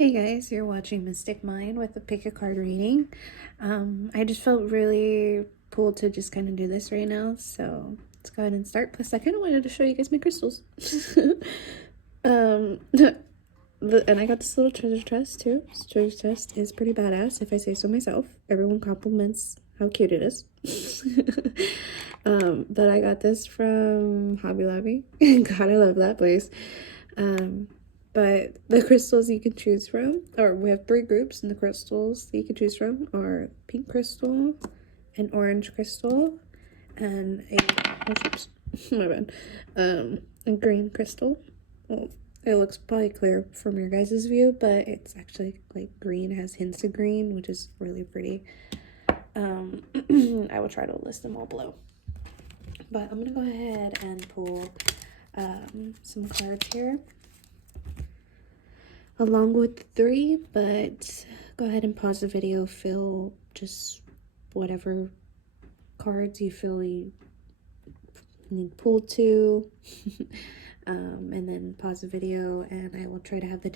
Hey guys, you're watching Mystic Mind with the pick a card reading. I just felt really pulled to just kind of do this right now, so let's go ahead and start. Plus, I kind of wanted to show you guys my crystals. um, and I got this little treasure chest too. This treasure chest is pretty badass, if I say so myself. Everyone compliments how cute it is. But I got this from Hobby Lobby. God, I love that place. But the crystals you can choose from, or we have 3 groups, and the crystals that you can choose from are pink crystal, an orange crystal, and my bad, a green crystal. Well, it looks probably clear from your guys' view, but it's actually like green, has hints of green, which is really pretty. I will try to list them all below. But I'm gonna go ahead and pull some cards here along with 3, but go ahead and pause the video, fill just whatever cards you feel you need pulled to, and then pause the video, and I will try to have the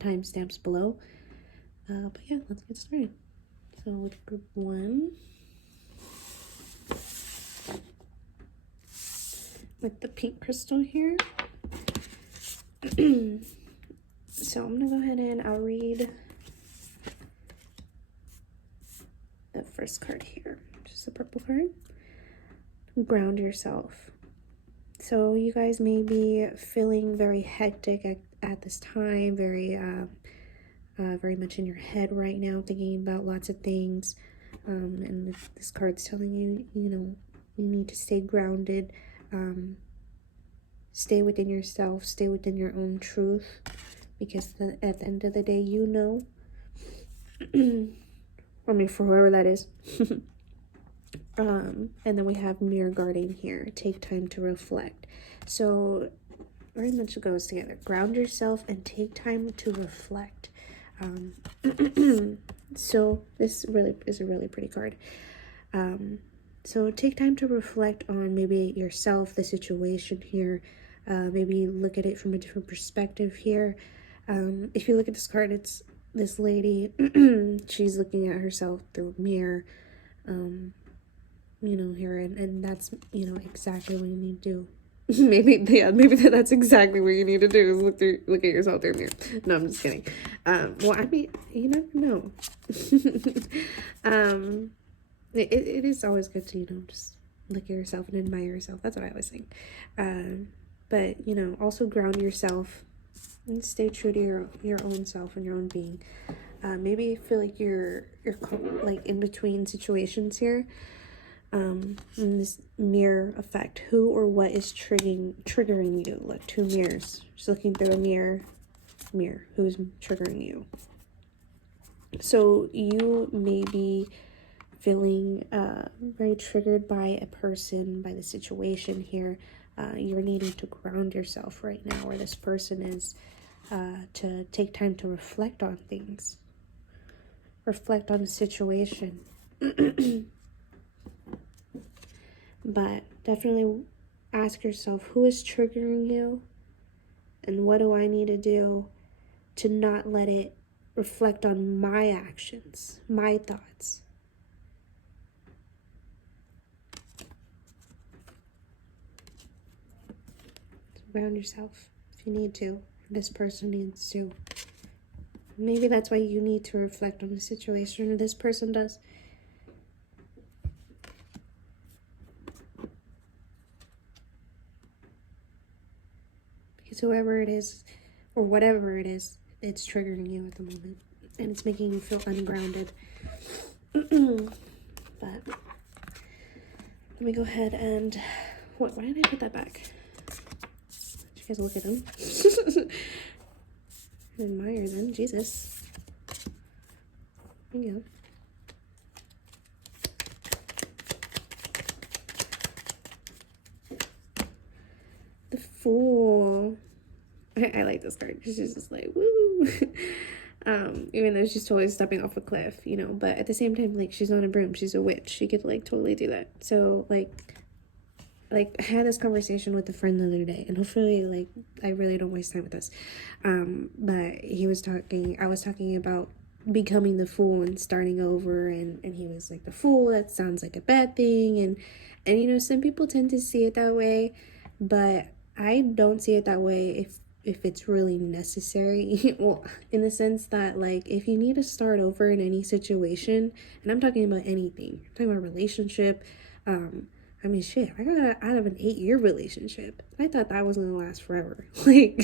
timestamps below. But yeah, let's get started. So with group 1, with the pink crystal here. So I'm gonna go ahead and I'll read the first card here, just a purple card. Ground yourself. So you guys may be feeling very hectic at this time, very much in your head right now, thinking about lots of things. And this card's telling you, you need to stay grounded, stay within yourself, stay within your own truth. Because at the end of the day, I mean, for whoever that is. And then we have mirror guarding here. Take time to reflect. So very much goes together. Ground yourself and take time to reflect. So this really is a really pretty card. So take time to reflect on maybe yourself, the situation here. Maybe look at it from a different perspective here. If you look at this card, it's this lady. She's looking at herself through a mirror, here, and that's, exactly what you need to do. maybe that's exactly what you need to do, is look at yourself through a mirror. No, I'm just kidding. Well, I mean, you never know. It is always good to, just look at yourself and admire yourself. That's what I always think. But, also ground yourself and stay true to your own self and your own being. Maybe feel like you're like in between situations here. In this mirror effect, who or what is triggering you? Like 2 mirrors. Just looking through a mirror. Who's triggering you? So you may be feeling very triggered by a person, by the situation here. You're needing to ground yourself right now, where this person is, to take time to reflect on things, reflect on the situation. But definitely ask yourself, who is triggering you, and what do I need to do to not let it reflect on my actions, my thoughts. Ground yourself if you need to. This person needs to. Maybe that's why you need to reflect on the situation, or this person does. Because whoever it is, or whatever it is, it's triggering you at the moment. And it's making you feel ungrounded. But let me go ahead and... Why did I put that back? You guys look at them. Admire them. Jesus. There you go. The Fool. I like this card because she's just like, woo. Even though she's totally stepping off a cliff, but at the same time, like, she's not a broom, she's a witch. She could, like, totally do that. So, like, like, I had this conversation with a friend the other day, and hopefully, like, I really don't waste time with this. But I was talking about becoming the fool and starting over, and he was like, the fool, that sounds like a bad thing, and you know, some people tend to see it that way, but I don't see it that way if it's really necessary. Well, in the sense that, like, if you need to start over in any situation, and I'm talking about anything, I'm talking about a relationship, I mean, shit, I got out of an 8-year relationship. I thought that was gonna last forever. Like,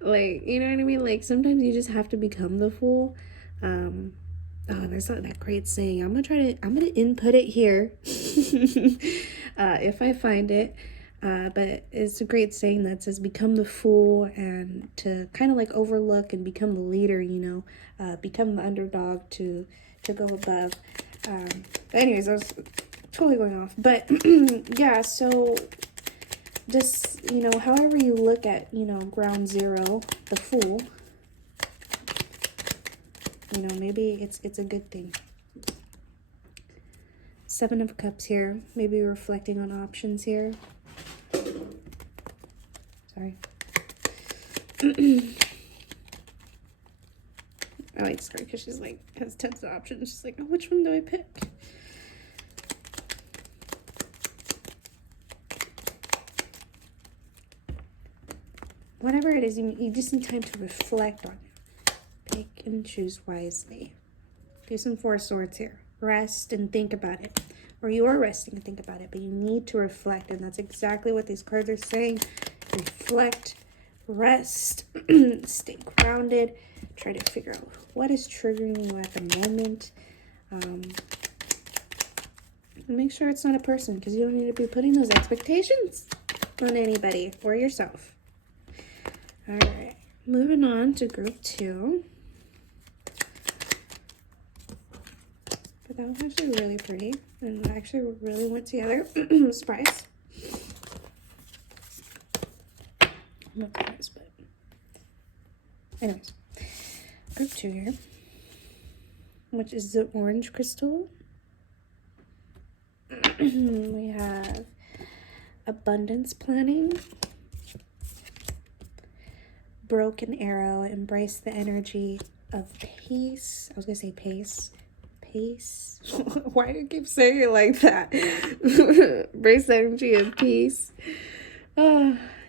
like, you know what I mean? Like, sometimes you just have to become the fool. There's not that great saying. I'm gonna input it here, if I find it. But it's a great saying that says, become the fool, and to kind of like overlook and become the leader, you know, become the underdog to go above. But anyways, I was totally going off, but yeah, so just, you know, however you look at, you know, ground zero, the fool, you know, maybe it's a good thing. 7 of Cups here, maybe reflecting on options here. Sorry. I like sorry because she's like has tons of options. She's like, oh, which one do I pick? Whatever it is, you just need time to reflect on it. Pick and choose wisely. Do some 4 swords here. Rest and think about it. Or you are resting and think about it, but you need to reflect, and that's exactly what these cards are saying. Reflect, rest, stay grounded, try to figure out what is triggering you at the moment. Make sure it's not a person, because you don't need to be putting those expectations on anybody or yourself. All right, moving on to group 2. But that was actually really pretty, and actually really went together. Surprise. I'm not surprised, but anyways, group 2 here, which is the orange crystal. We have abundance planning, broken arrow, embrace the energy of peace. I was gonna say pace. Why do you keep saying it like that? Embrace the energy of peace.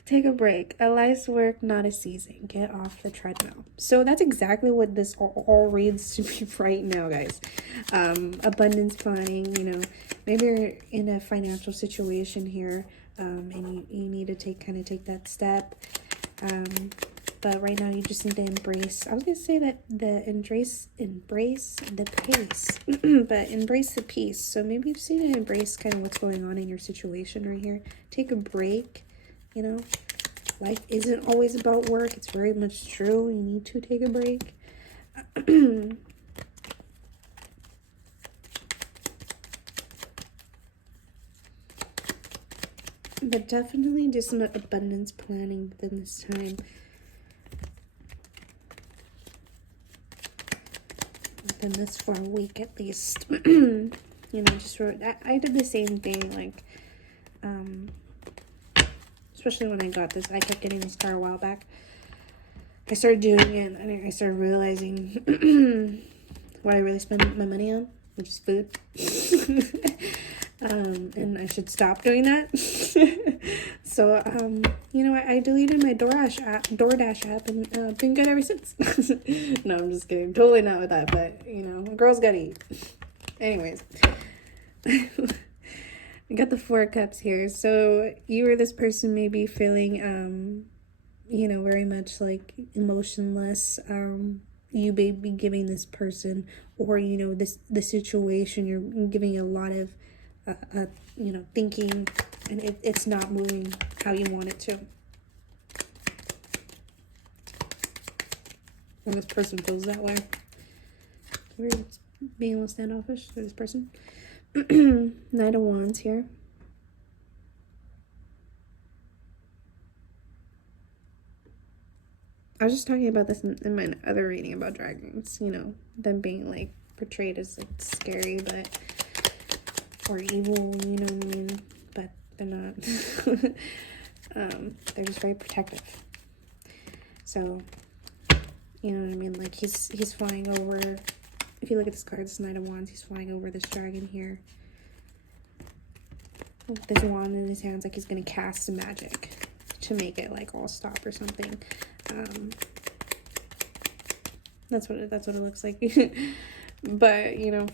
Take a break. A life's work, not a season. Get off the treadmill. So that's exactly what this all reads to me right now, guys. Abundance planning, you know, maybe you're in a financial situation here, and you need to take that step. But right now you just need to embrace, I was going to say that embrace the pace, but embrace the peace. So maybe you just need to embrace kind of what's going on in your situation right here. Take a break, you know. Life isn't always about work. It's very much true. You need to take a break. But definitely just some abundance planning within this time. Within this for a week at least. You know, just I did the same thing, like, especially when I got this. I kept getting this car a while back. I started doing it, and I started realizing what I really spend my money on, which is food. And I should stop doing that. So, you know, I deleted my DoorDash app, and been good ever since. No, I'm just kidding. Totally not with that, but, you know, a girl's gotta eat. Anyways. I got the 4 cups here. So you or this person may be feeling, you know, very much like emotionless. You may be giving this person, or, you know, the situation, you're giving a lot of, you know, thinking, and it's not moving how you want it to. And this person feels that way. We're being a little standoffish to this person. Knight of Wands here. I was just talking about this in my other reading about dragons, you know, them being like portrayed as like scary, but, or evil, you know what I mean? But They're not. They're just very protective. So, you know what I mean? Like, he's flying over. If you look at this card, this Knight of Wands, he's flying over this dragon here. With this wand in his hands, like he's gonna cast some magic to make it like all stop or something. That's what it looks like. But you know,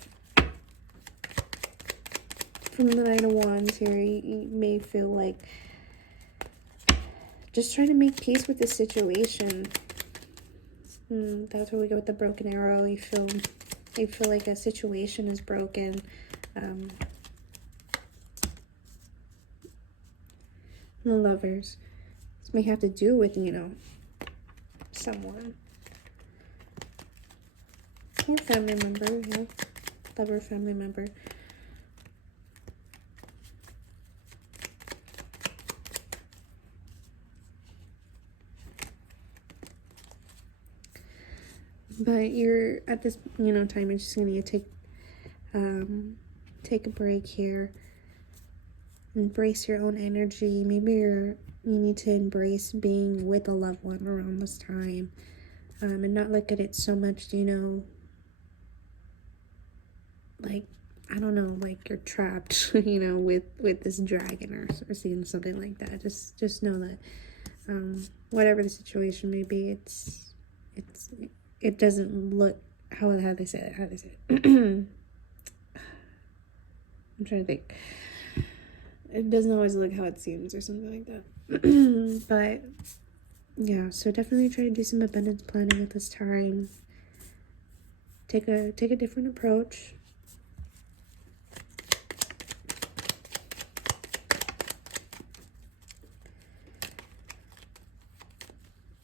from the Knight of Wands here, you may feel like just trying to make peace with the situation. That's where we go with the broken arrow. You feel like a situation is broken. The Lovers. This may have to do with, you know, someone. Or family member, yeah. Lover, family member. But you're at this, you know, time, you're just gonna take a break here. Embrace your own energy. Maybe you need to embrace being with a loved one around this time, and not look at it so much, you know, like, I don't know, like you're trapped, you know, with this dragon or seeing something like that. Just know that whatever the situation may be, it doesn't look how they say it. I'm trying to think. It doesn't always look how it seems or something like that. But yeah, so definitely try to do some abundance planning at this time. Take a different approach.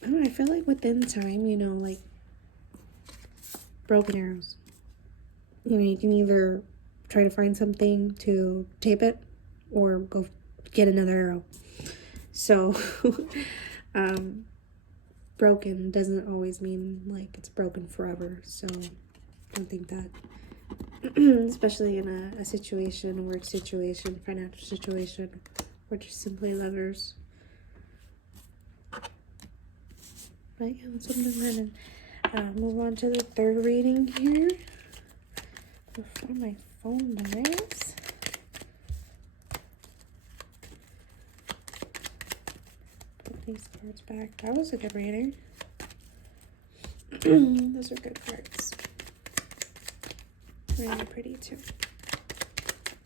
I don't know, I feel like within time, you know, like broken arrows. You know, you can either try to find something to tape it or go get another arrow. So, broken doesn't always mean like it's broken forever. So, don't think that. Especially in a situation, a work situation, financial situation, or just simply lovers. But yeah, that's what I'm doing. And move on to the third reading here. Before my phone dies. Put these cards back. That was a good reading. Those are good cards. Really pretty too.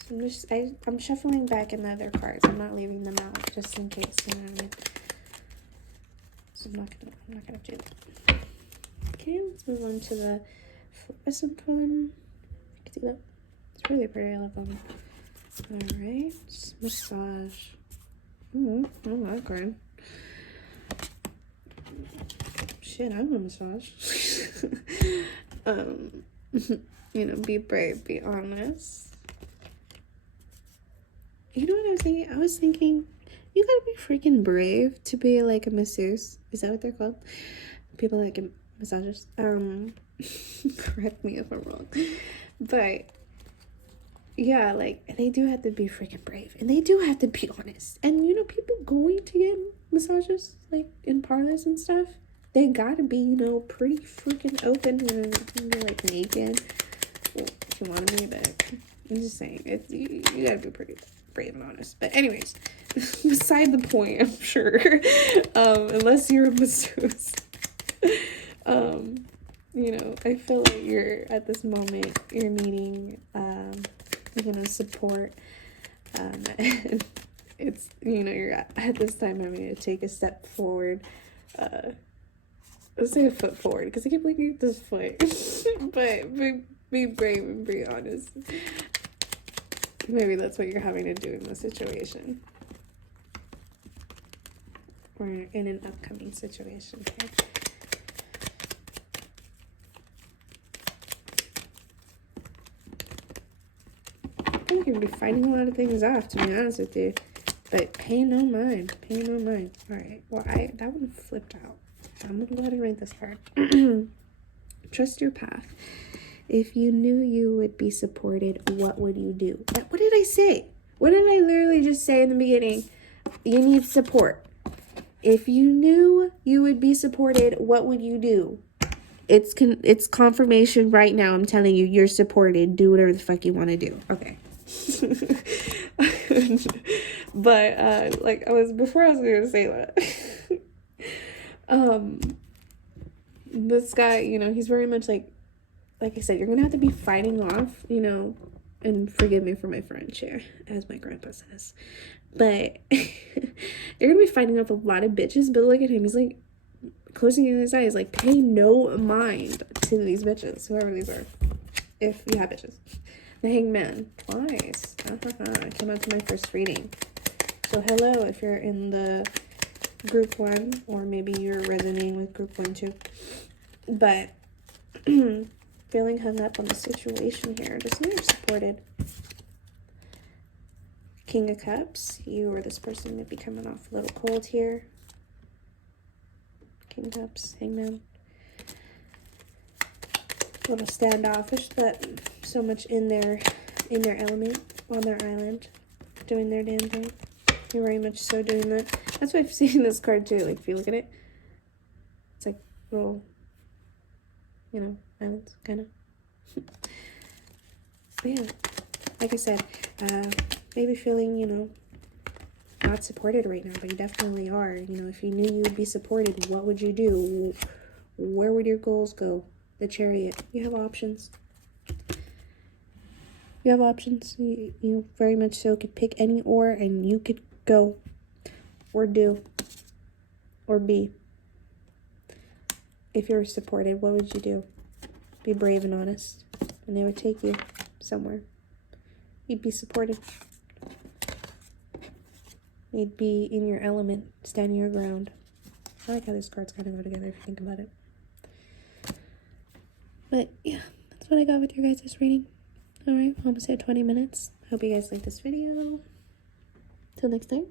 So I'm shuffling back in the other cards. I'm not leaving them out just in case, you know what I mean? So I'm not gonna do that. Okay, let's move on to the fluorescent one. You can see that. It's really pretty. I love them. Alright, massage. Oh, that card. Shit, I want a massage. You know, be brave, be honest. You know what I was thinking? I was thinking, you gotta be freaking brave to be like a masseuse. Is that what they're called? People that get massages. Correct me if I'm wrong. But yeah, like they do have to be freaking brave. And they do have to be honest. And you know, people going to get massages, like in parlors and stuff, they gotta be, you know, pretty freaking open and be like naked. Well, if you want to be, but I'm just saying, you gotta be pretty brave and honest. But anyways, beside the point, I'm sure. Unless you're a masseuse. You know, I feel like you're at this moment, you're needing, you know, support. And it's, you know, you're at this time having to take a step forward. Let's say a foot forward, because I keep looking at this foot. But be brave and be honest. Maybe that's what you're having to do in this situation. Or in an upcoming situation. Okay? I think you're going to be fighting a lot of things off, to be honest with you. But pay no mind. Pay no mind. Alright, well, that one flipped out. I'm going to go ahead and read this card. Trust your path. If you knew you would be supported, what would you do? What did I say? What did I literally just say in the beginning? You need support. If you knew you would be supported, what would you do? It's confirmation right now. I'm telling you, you're supported. Do whatever the fuck you want to do. Okay. But like before I was gonna say that. This guy, you know, he's very much like I said, you're gonna have to be fighting off, you know, and forgive me for my French here, as my grandpa says. But you're gonna be fighting off a lot of bitches, but look at him, he's like closing his eyes, like pay no mind to these bitches, whoever these are. If you have bitches. The Hangman, twice. I came out to my first reading. So hello, if you're in the group 1, or maybe you're resonating with group 1 too. But feeling hung up on the situation here, just know you're supported. King of Cups, you or this person might be coming off a little cold here. King of Cups, Hangman. A little standoffish, but so much in their element, on their island, doing their damn thing. You're very much so doing that. That's what I've seen in this card too. Like if you look at it, it's like little, you know, islands kind of. But yeah, like I said, maybe feeling, you know, not supported right now, but you definitely are. You know, if you knew you would be supported, what would you do? Where would your goals go? The Chariot. You have options. You have options. You very much so could pick any or, and you could go or do or be. If you were supported, what would you do? Be brave and honest, and they would take you somewhere. You'd be supported. You'd be in your element, standing your ground. I like how these cards kind of go together if you think about it. But yeah, that's what I got with your guys' reading. Alright, almost at 20 minutes. Hope you guys like this video. Till next time.